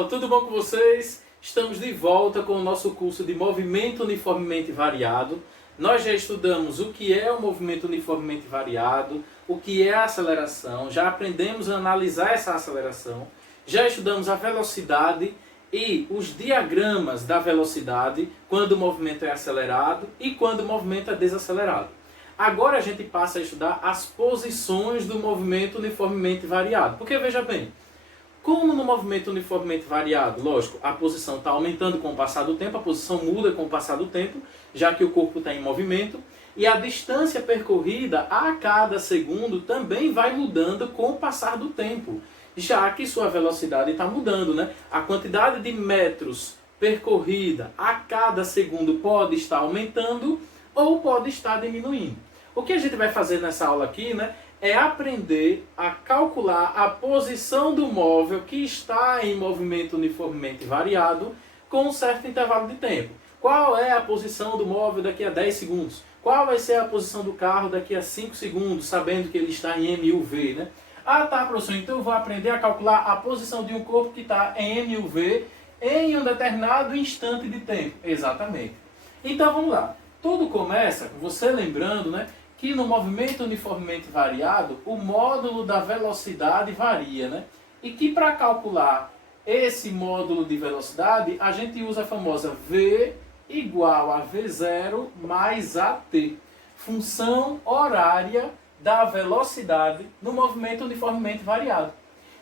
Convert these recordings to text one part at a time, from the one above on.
pessoal, tudo bom com vocês? Estamos de volta com o nosso curso de Movimento Uniformemente Variado. Nós já estudamos o que é o movimento uniformemente variado, o que é a aceleração, já aprendemos a analisar essa aceleração, já estudamos a velocidade e os diagramas da velocidade, quando o movimento é acelerado e quando o movimento é desacelerado. Agora a gente passa a estudar as posições do movimento uniformemente variado, porque veja bem, como no movimento uniformemente variado, lógico, a posição está aumentando com o passar do tempo, a posição muda com o passar do tempo, já que o corpo está em movimento, e a distância percorrida a cada segundo também vai mudando com o passar do tempo, já que sua velocidade está mudando, né? A quantidade de metros percorrida a cada segundo pode estar aumentando ou pode estar diminuindo. O que a gente vai fazer nessa aula aqui, né, é aprender a calcular a posição do móvel que está em movimento uniformemente variado com um certo intervalo de tempo. Qual é a posição do móvel daqui a 10 segundos? Qual vai ser a posição do carro daqui a 5 segundos, sabendo que ele está em MUV, né? Ah, tá, professor, então eu vou aprender a calcular a posição de um corpo que está em MUV em um determinado instante de tempo. Exatamente. Então vamos lá. Tudo começa com você lembrando, né, que no movimento uniformemente variado, o módulo da velocidade varia, né? E que para calcular esse módulo de velocidade, a gente usa a famosa V igual a V0 mais AT, função horária da velocidade no movimento uniformemente variado.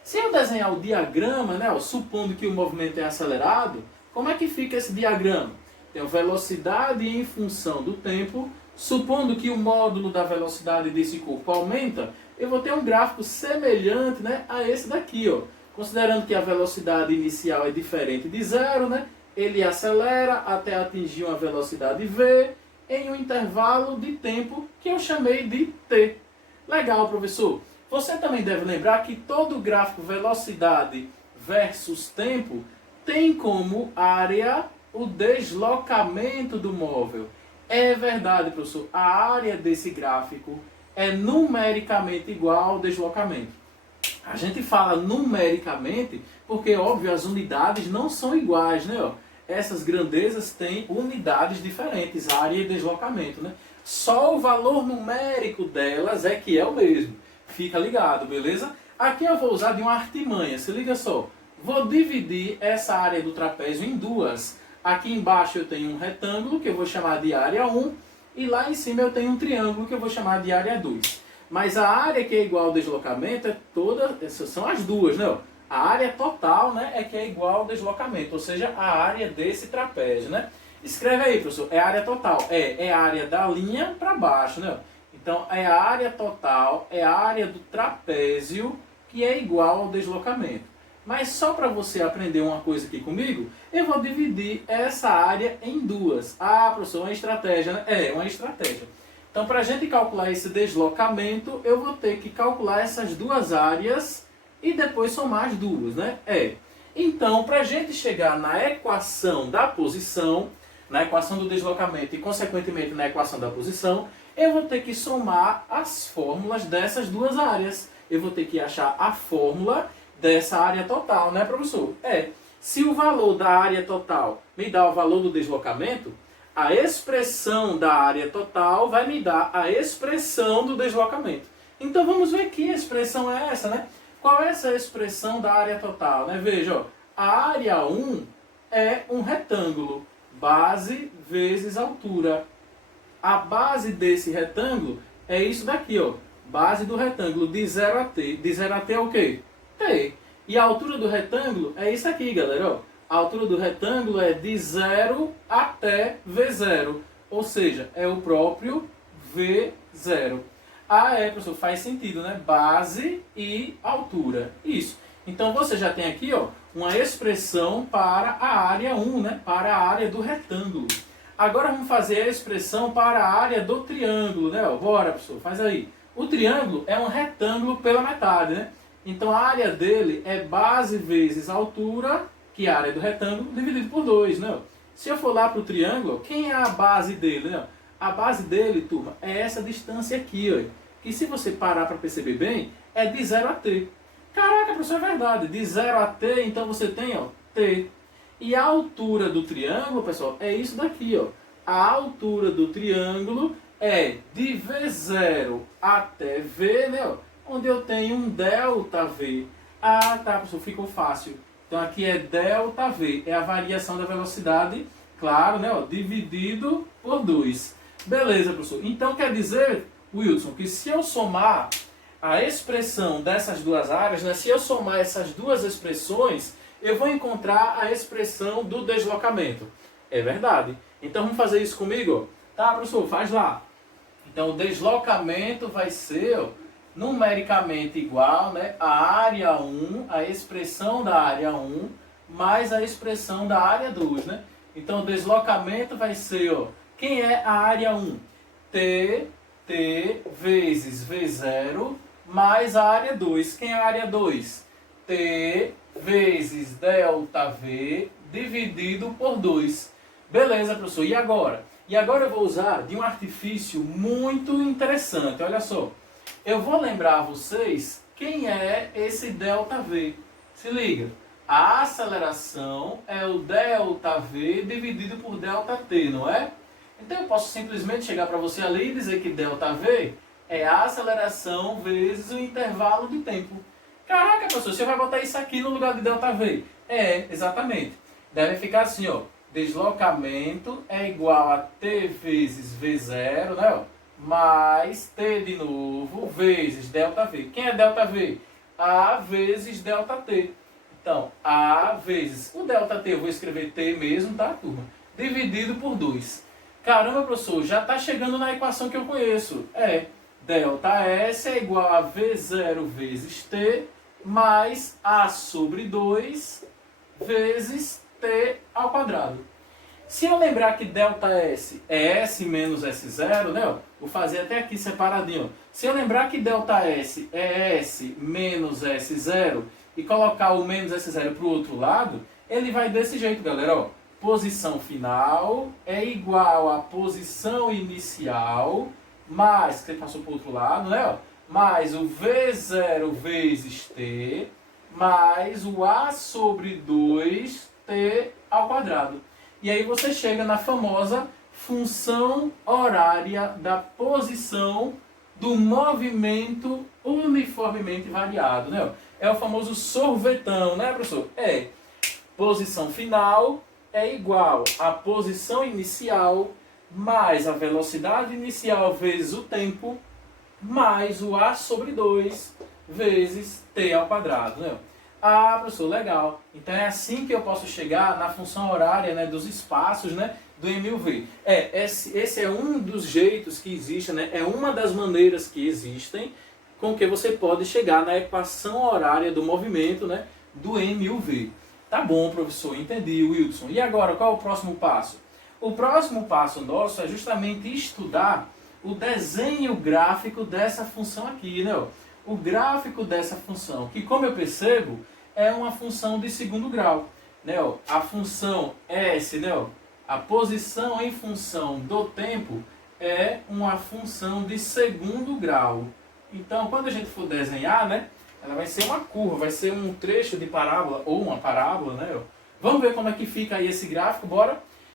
Se eu desenhar o diagrama, né, supondo que o movimento é acelerado, como é que fica esse diagrama? Tem a velocidade em função do tempo. Supondo que o módulo da velocidade desse corpo aumenta, eu vou ter um gráfico semelhante, né, a esse daqui, ó. Considerando que a velocidade inicial é diferente de zero, né, ele acelera até atingir uma velocidade V em um intervalo de tempo que eu chamei de T. Legal, professor. Você também deve lembrar que todo gráfico velocidade versus tempo tem como área o deslocamento do móvel. É verdade, professor, a área desse gráfico é numericamente igual ao deslocamento. A gente fala numericamente porque, óbvio, as unidades não são iguais, né? Essas grandezas têm unidades diferentes, área e deslocamento, né? Só o valor numérico delas é que é o mesmo. Fica ligado, beleza? Aqui eu vou usar de uma artimanha, se liga só. Vou dividir essa área do trapézio em duas. Aqui embaixo eu tenho um retângulo, que eu vou chamar de área 1, e lá em cima eu tenho um triângulo, que eu vou chamar de área 2. Mas a área que é igual ao deslocamento é toda, essas são as duas, né? A área total, né, é que é igual ao deslocamento, ou seja, a área desse trapézio, né? Escreve aí, professor, é a área total. É a área da linha para baixo, né? Então, é a área total, é a área do trapézio que é igual ao deslocamento. Mas só para você aprender uma coisa aqui comigo, eu vou dividir essa área em duas. Ah, professor, uma estratégia, né? É, uma estratégia. Então, para a gente calcular esse deslocamento, eu vou ter que calcular essas duas áreas e depois somar as duas, né? Então, para a gente chegar na equação da posição, na equação do deslocamento e, consequentemente, na equação da posição, eu vou ter que somar as fórmulas dessas duas áreas. Eu vou ter que achar a fórmula dessa área total, né, professor? Se o valor da área total me dá o valor do deslocamento, a expressão da área total vai me dar a expressão do deslocamento. Então vamos ver que expressão é essa, né? Qual é essa expressão da área total, né? Veja, ó, a área 1 é um retângulo, base vezes altura. A base desse retângulo é isso daqui, ó, base do retângulo de 0 a t. De 0 a t é o quê? T. E a altura do retângulo é isso aqui, galera. Ó. A altura do retângulo é de 0 até V0. Ou seja, é o próprio V0. Professor, faz sentido, né? Base e altura. Isso. Então você já tem aqui, ó, uma expressão para a área 1, né? Para a área do retângulo. Agora vamos fazer a expressão para a área do triângulo, né? Bora, professor, faz aí. O triângulo é um retângulo pela metade, né? Então a área dele é base vezes altura, que é a área do retângulo, dividido por 2, né? Se eu for lá para o triângulo, quem é a base dele, né? A base dele, turma, é essa distância aqui, ó, que se você parar para perceber bem, é de 0 a t. Caraca, professor, é verdade. De 0 a t, então você tem, ó, t. E a altura do triângulo, pessoal, é isso daqui, ó. A altura do triângulo é de V0 até V, né, ó, onde eu tenho um ΔV. Ah, tá, professor, ficou fácil. Então aqui é ΔV, é a variação da velocidade, claro, né, ó, dividido por 2. Beleza, professor. Então quer dizer, Wilson, que se eu somar a expressão dessas duas áreas, né, se eu somar essas duas expressões, eu vou encontrar a expressão do deslocamento. É verdade. Então vamos fazer isso comigo? Tá, professor, faz lá. Então o deslocamento vai ser, ó, numericamente igual, né, a área 1, a expressão da área 1, mais a expressão da área 2. Né? Então o deslocamento vai ser, ó, quem é a área 1? T vezes V0 mais a área 2. Quem é a área 2? T vezes ΔV dividido por 2. Beleza, professor. E agora? E agora eu vou usar de um artifício muito interessante. Olha só. Eu vou lembrar a vocês quem é esse ΔV. Se liga. A aceleração é o ΔV dividido por ΔT, não é? Então eu posso simplesmente chegar para você ali e dizer que ΔV é a aceleração vezes o intervalo de tempo. Caraca, professor, você vai botar isso aqui no lugar de ΔV? É, exatamente. Deve ficar assim, ó. Deslocamento é igual a T vezes V0, né, ó, mais T de novo vezes ΔV. Quem é ΔV? A vezes ΔT. Então, A vezes o ΔT, eu vou escrever T mesmo, tá, turma? Dividido por 2. Caramba, professor, já está chegando na equação que eu conheço. É, ΔS é igual a V0 vezes T mais A sobre 2 vezes T ao quadrado. Se eu lembrar que ΔS é S menos S0, né, ó, vou fazer até aqui separadinho. Ó. Se eu lembrar que ΔS é S menos S0 e colocar o menos S0 para o outro lado, ele vai desse jeito, galera. Ó. Posição final é igual a posição inicial mais, que ele passou para o outro lado, né, ó, mais o V0 vezes T mais o A sobre 2T ao quadrado. E aí você chega na famosa função horária da posição do movimento uniformemente variado. Né? É o famoso sorvetão, né, professor? É. Posição final é igual à posição inicial mais a velocidade inicial vezes o tempo mais o A sobre 2 vezes T ao quadrado. Né? Ah, professor, legal. Então é assim que eu posso chegar na função horária, né, dos espaços, né, do MUV. Esse é um dos jeitos que existe, né, é uma das maneiras que existem com que você pode chegar na equação horária do movimento, né, do MUV. Tá bom, professor, entendi, Wilson. E agora, qual é o próximo passo? O próximo passo nosso é justamente estudar o desenho gráfico dessa função aqui, né? O gráfico dessa função, que como eu percebo, é uma função de segundo grau. Né? A função S, né? A posição em função do tempo é uma função de segundo grau. Então, quando a gente for desenhar, né? Ela vai ser uma curva, vai ser um trecho de parábola ou uma parábola, né? Vamos ver como é que fica aí esse gráfico, bora?